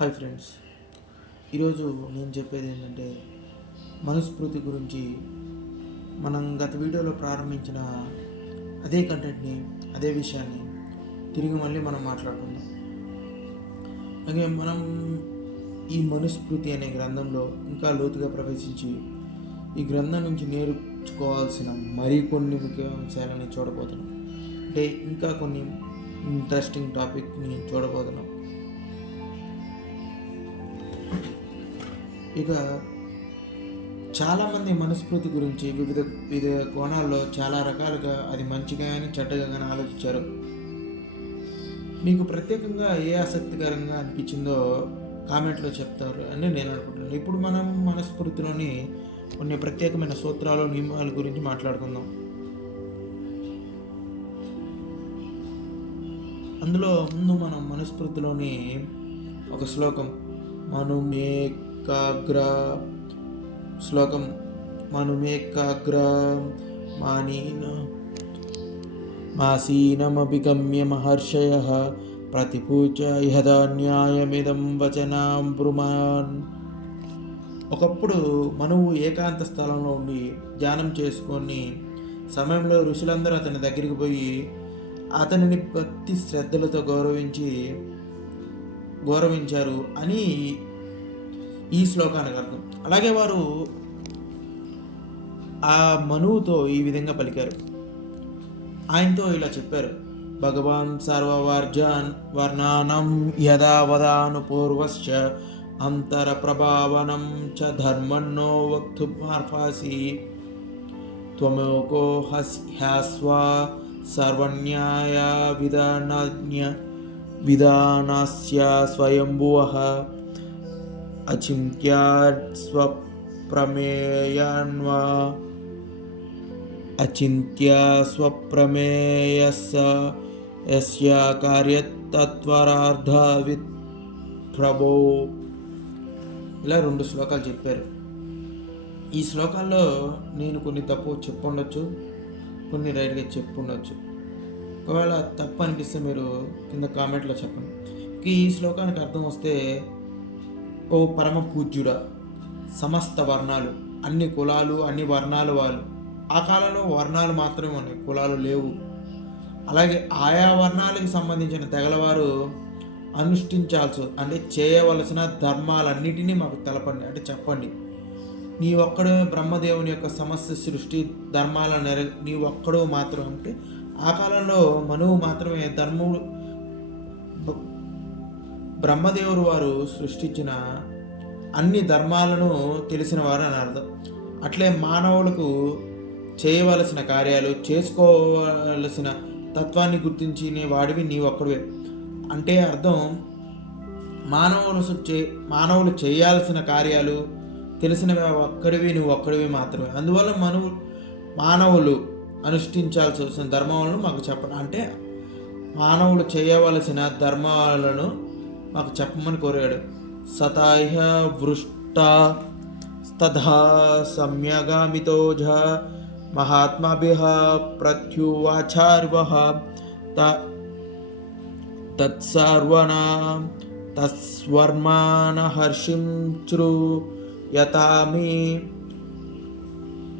Hi friends ఈరోజు నేను చెప్పేది ఏంటంటే మనుస్మృతి గురించి మనం గత వీడియోలో ప్రారంభించిన అదే కంటెంట్ని అదే విషయాన్ని తిరిగి మళ్ళీ మనం మాట్లాడుకుందాం. అలాగే మనం ఈ మనుస్మృతి అనే గ్రంథంలో ఇంకా లోతుగా ప్రవేశించి ఈ గ్రంథం నుంచి నేర్చుకోవాల్సిన మరికొన్ని ముఖ్య అంశాలని చూడబోతున్నాం. అంటే ఇంకా కొన్ని ఇంట్రెస్టింగ్ టాపిక్ని చూడబోతున్నాం. ఇక చాలామంది మనస్ఫూర్తి గురించి వివిధ వివిధ కోణాల్లో చాలా రకాలుగా అది మంచిగా అని చెడ్డగా కానీ ఆలోచించారు. మీకు ప్రత్యేకంగా ఏ ఆసక్తికరంగా అనిపించిందో కామెంట్లో చెప్తారు అని నేను అనుకుంటున్నాను. ఇప్పుడు మనం మనస్ఫూర్తిలోని కొన్ని ప్రత్యేకమైన సూత్రాలు నియమాల గురించి మాట్లాడుకుందాం. అందులో ముందు మనం మనస్ఫూర్తిలోని ఒక శ్లోకం. కాగ్ర శ్లోకం మనుమేకాగ్ర మానీన. మాసీనమభిగమ్య మహర్షయ ప్రతిపూజ ఇహదాన్యాయమిదం వచనాం బ్రుమాన్. ఒకప్పుడు మనువు ఏకాంత స్థలంలో ఉండి ధ్యానం చేసుకొని సమయంలో ఋషులందరూ అతని దగ్గరికి పోయి అతనిని భక్తి శ్రద్ధలతో గౌరవించి గౌరవించారు అని ఈ శ్లోకానికి అర్థం అలాగే వారు ఆ మనువుతో ఈ విధంగా పలికారు. ఆయనతో ఇలా చెప్పారు. భగవాన్ సర్వవర్జాన్ వర్ణానం యదా వదాను పూర్వశ్చ అంతర ప్రభావనం చ ధర్మన్నో వక్తుమార్ఫాసి త్వమోకో హస్ హ్యాస్వా సర్వన్యాయ విధానాజ్ఞ విధానస్య స్వయంభువ అచింత్యా స్వప్రమేయాన్వా అచింత్యా స్వప్రమేయస్య యస్య ప్రభో ఇలా రెండు శ్లోకాలు చెప్పారు. ఈ శ్లోకాల్లో నేను కొన్ని తప్పు చెప్పుండొచ్చు కొన్ని రైట్గా చెప్పుండొచ్చు. ఒకవేళ తప్పు అనిపిస్తే మీరు కింద కామెంట్లో చెప్పండి. ఈ శ్లోకానికి అర్థం వస్తే ఓ పరమ పూజ్యుడా సమస్త వర్ణాలు అన్ని కులాలు అన్ని వర్ణాలు వాళ్ళు. ఆ కాలంలో వర్ణాలు మాత్రమే ఉన్నాయి కులాలు లేవు. అలాగే ఆయా వర్ణాలకు సంబంధించిన తెగలవారు అనుష్ఠించాల్సి అంటే చేయవలసిన ధర్మాలన్నిటినీ మాకు తెలపండి అంటే చెప్పండి. నీ ఒక్కడే బ్రహ్మదేవుని యొక్క సమస్య సృష్టి ధర్మాల నెర నీ ఒక్కడు మాత్రం అంటే ఆ కాలంలో మనువు మాత్రమే ధర్ముడు బ్రహ్మదేవుడు వారు సృష్టించిన అన్ని ధర్మాలను తెలిసిన వారు అని అర్థం. అట్లే మానవులకు చేయవలసిన కార్యాలు చేసుకోవలసిన తత్వాన్ని గుర్తించిని వాడివి నీ ఒక్కడివే. అంటే అర్థం మానవులు చే మానవులు చేయాల్సిన కార్యాలు తెలిసినవి ఒక్కడివి నువ్వు ఒక్కడివి మాత్రమే. అందువల్ల మనువు మానవులు అనుష్ఠించాల్సి వచ్చిన ధర్మాలను మాకు చెప్పడం అంటే మానవులు చేయవలసిన ధర్మాలను మాకు చెప్పమని కోరాడు. సతాహ వృష్ట తథా సమ్యగామితోజ మహాత్మాభి ప్రత్యువాచార్వ త తత్సర్వనా తస్వర్మాన హర్షిం చ్రు యతామి.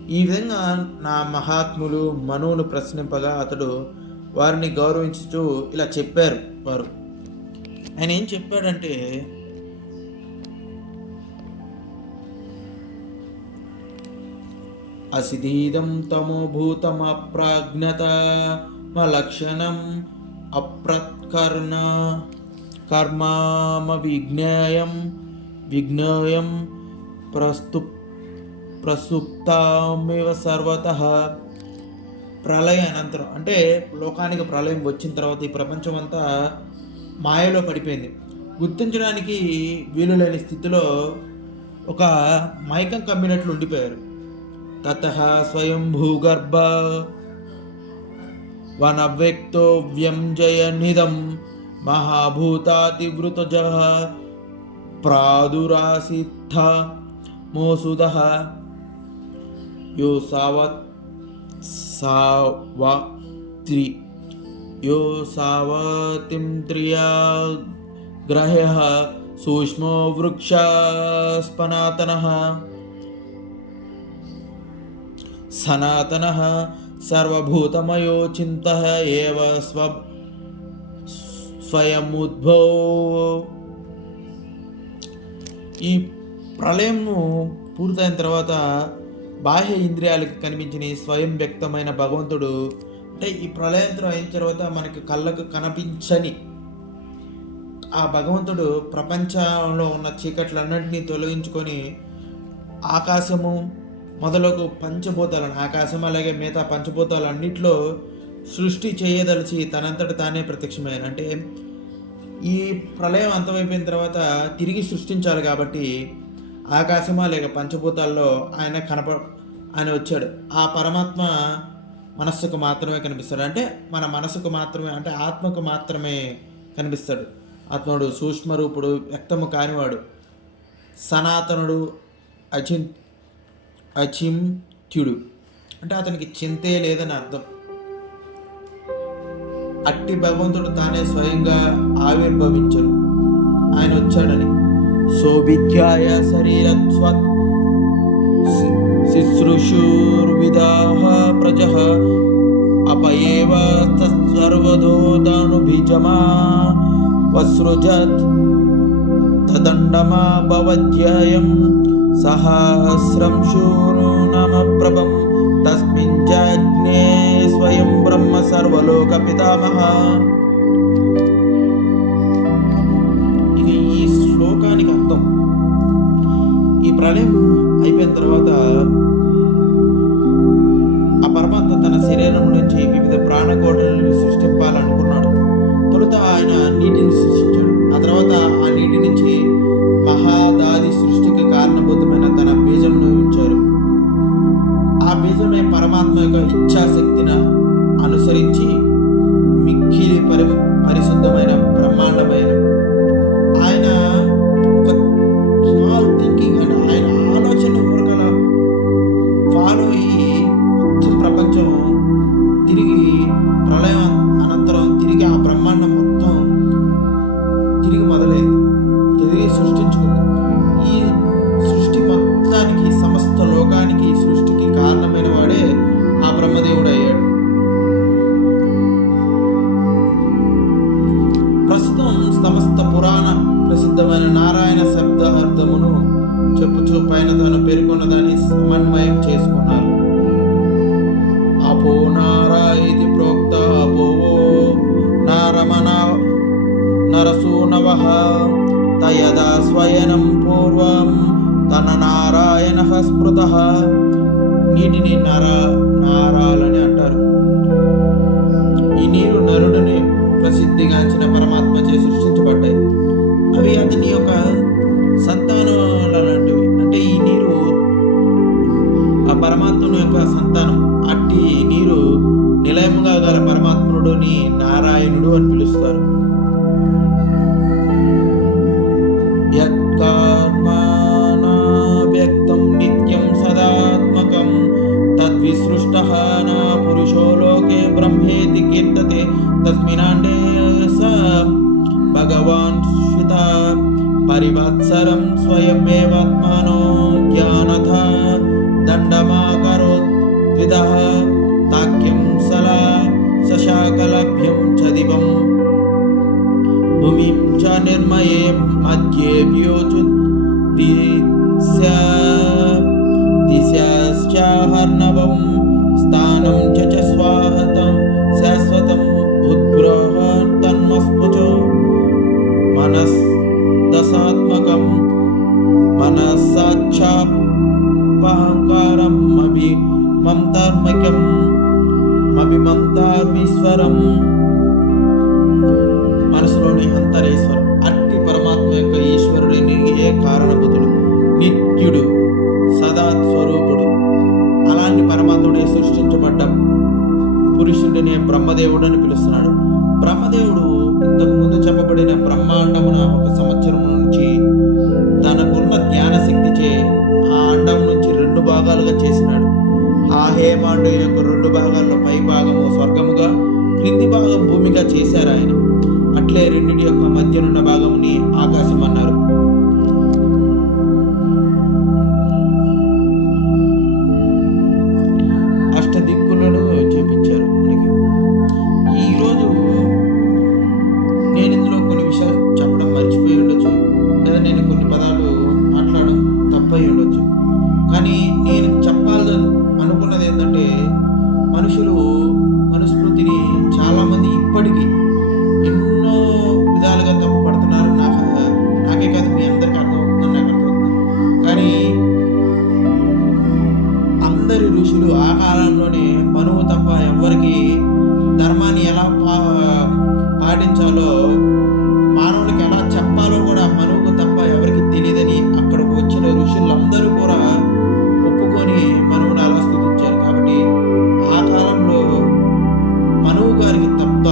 ఈ విధంగా నా మహాత్ములు మనువును ప్రశ్నింపగా అతడు వారిని గౌరవించుచు ఇలా చెప్పారు వారు. ఆయన ఏం చెప్పాడంటే అసిదీదం తమోభూతమప్రాజ్ఞత లక్షణం అప్రత్కర్ణ కర్మామ విజ్ఞాయం విజ్ఞాయం ప్రస్తు ప్రసుప్తామివ సర్వత. ప్రళయ అనంతరం అంటే లోకానికి ప్రళయం వచ్చిన తర్వాత ఈ ప్రపంచం అంతా మాయలో పడిపోయింది. గుర్తించడానికి వీలు లేని స్థితిలో ఒక మైకం కమ్మినట్లు ఉండిపోయారు. తత స్వయం భూగర్భ వనవ్యక్తో వ్యంజయనిదం మహాభూతాతివృతజ ప్రాదురాసిద్ధ మోసుద. యో సావత్ సావత్రి యో సావతిం త్రియా గ్రహ సూక్ష్మో వృక్షస్పనాతనः సనాతన సర్వభూతమయో చింత ఏవ స్వ స్వయముద్భో ఈ ప్రళయంను పూర్తయిన తర్వాత బాహ్య ఇంద్రియాలకు కనిపించిన స్వయం వ్యక్తమైన భగవంతుడు అంటే ఈ ప్రళయంతో అయిన తర్వాత మనకి కళ్ళకు కనిపించని ఆ భగవంతుడు ప్రపంచంలో ఉన్న చీకట్లన్నింటినీ తొలగించుకొని ఆకాశము మొదలకు పంచభూతాలను ఆకాశం అలాగే మిగతా పంచభూతాలు అన్నిట్లో సృష్టి చేయదలిచి తనంతట తానే ప్రత్యక్షమైన అంటే ఈ ప్రళయం అంతమైపోయిన తర్వాత తిరిగి సృష్టించాలి కాబట్టి ఆకాశమా లేక పంచభూతాల్లో ఆయన కనప ఆయన వచ్చాడు. ఆ పరమాత్మ మనస్సుకు మాత్రమే కనిపిస్తాడు. అంటే మన మనసుకు మాత్రమే అంటే ఆత్మకు మాత్రమే కనిపిస్తాడు. ఆత్ముడు సూక్ష్మరూపుడు వ్యక్తము కానివాడు. సనాతనుడు అచిన్ అచింత్యుడు అంటే అతనికి చింతే లేదని అర్థం. అట్టి భగవంతుడు తానే స్వయంగా ఆవిర్భవించడు ఆయన వచ్చాడని. సోభిధ్యాయ శరీరం శుశ్రూషుర్విదాహ ప్రజ అపయేవ సర్వదోదానుభిజమా వసృజత్ తదండమా భవధ్యాయం సహస్రం శూర్ణమ ప్రభం తస్మిన్ జజ్ఞే స్వయం బ్రహ్మ సర్వలోక పితామహ ఇది ఈ శ్లోకానికి అర్థం ఈ ప్రళయం అయిపోయిన తర్వాత ఆ పరమాత్మ తన శరీరం నుంచి వివిధ ప్రాణకోటలను సృష్టింపాలనుకున్నాడు. తొలుత ఆయన నీటిని సృష్టించాడు. ఆ తర్వాత ఆ నీటి నుంచి మహాదాది సృష్టికి కారణభూతమైన తన బీజంను ఉంచారు ఆ బీజమే పరమాత్మ యొక్క ఇచ్ఛాశక్తిని పూర్వం తన నారాయణ స్మృత నీటిని నర నారాలని అంటారు. ఈ నీరు నరుడిని ప్రసిద్ధిగాంచిన పరమాత్మచే సృష్టించబడ్డాయి. అవి అతని యొక్క సంతానాల లాంటివి అంటే ఈ నీరు ఆ పరమాత్ముని యొక్క సంతానం. అట్టి నీరు నిలయముగా గల పరమాత్ముడుని నారాయణుడు అని పిలుస్తారు. పరివత్సరం స్వయమేవాత్మనో జ్ఞానథ దండమాకరోత్ ద్విధः తాక్యం సలా సశాకలభ్యం చదివం భూమిం చ నిర్మయే మధ్యేభ్యోచుత్ దిశా దిశాశ్చాహర్ణవం చేశారు ఆయన. అట్లే రెండిటి యొక్క మధ్యనున్న భాగముని ఆకాశం అన్నారు. ప్రపంచంలో మానవుడికి ఎలా చెప్పాలో కూడా మనవుకు తప్ప ఎవరికి తెలియదని అక్కడికి వచ్చిన ఋషులందరూ కూడా ఒప్పుకొని మనవుని అలా స్థుతించారు. కాబట్టి ఆ కాలంలో మనవు గారికి తప్ప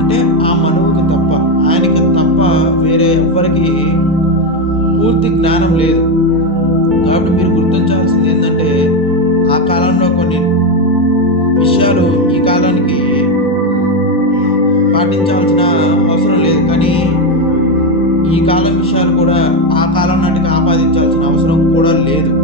అంటే ఆ మనవుకి తప్ప ఆయనకి తప్ప వేరే ఎవ్వరికి పూర్తి జ్ఞానం లేదు. కాబట్టి మీరు గుర్తించాల్సింది ఏంటంటే ఆ కాలంలో కొన్ని విషయాలు పాటించాల్సిన అవసరం లేదు. కానీ ఈ కాలం విషయాలు కూడా ఆ కాలం నాటికి ఆపాదించాల్సిన అవసరం కూడా లేదు.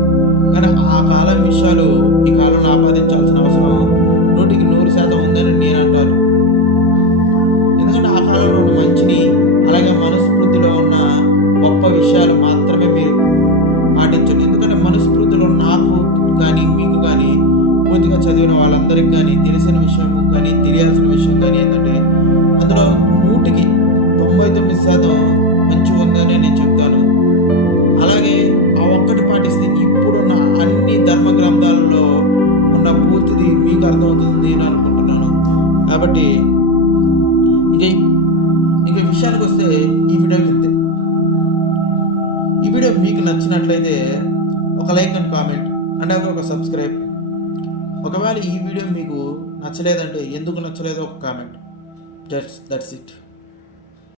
comment. That's that's it.